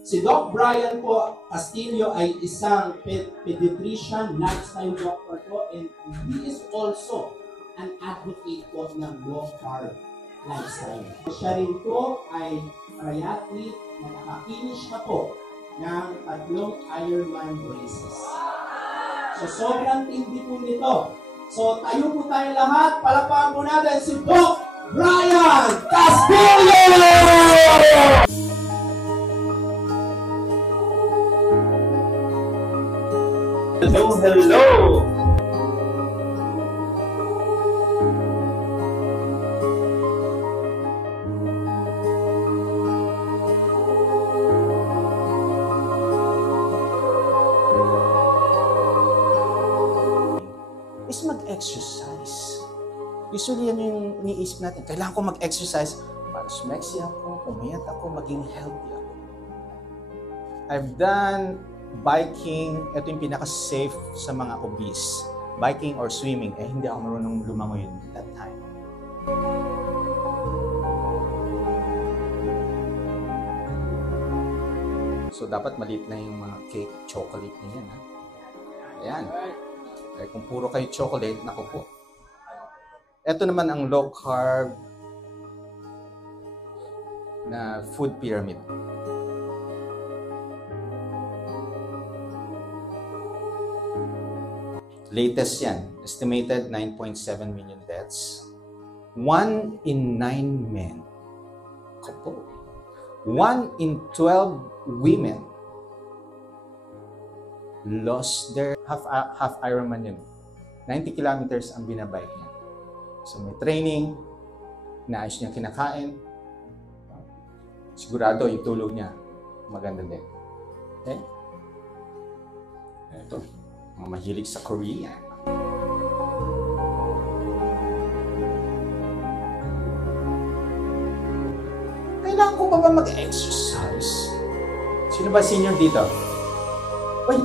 Si Doc Brian po Castillo ay isang pediatrician, lifestyle doctor po, and he is also an advocate po ng low-carb lifestyle. Siya rin po ay triathlete na nakafinish na po ng 3 Ironman races. So sobrang tindi po nito. So tayo po tayo lahat, palakpakan po natin si Doc Brian Castillo! Hello, hello! Is mag-exercise. Usually yan yung iniisip natin. Kailangan ko mag-exercise para sumeksi ako, pumayat ako, maging healthy ako. I've done biking. Ito yung pinaka-safe sa mga obese. Biking or swimming. Hindi ako marunong lumangoy that time. So, dapat maliit na yung mga cake, chocolate na yan. Ha? Ayan. Eh, kung puro kayo chocolate, naku po. Ito naman ang low-carb na food pyramid. Latest yan. Estimated 9.7 million deaths. 1 in 9 men. Kapo. 1 in 12 women lost their half Ironman yun. 90 kilometers ang binabike niya. So may training, inaayos niya kinakain. Sigurado yung tulog niya maganda din. Okay? Ito, mga mahilig sa Korea. Kailangan ko pa ba mag-exercise? Sino ba senior dito? Uy!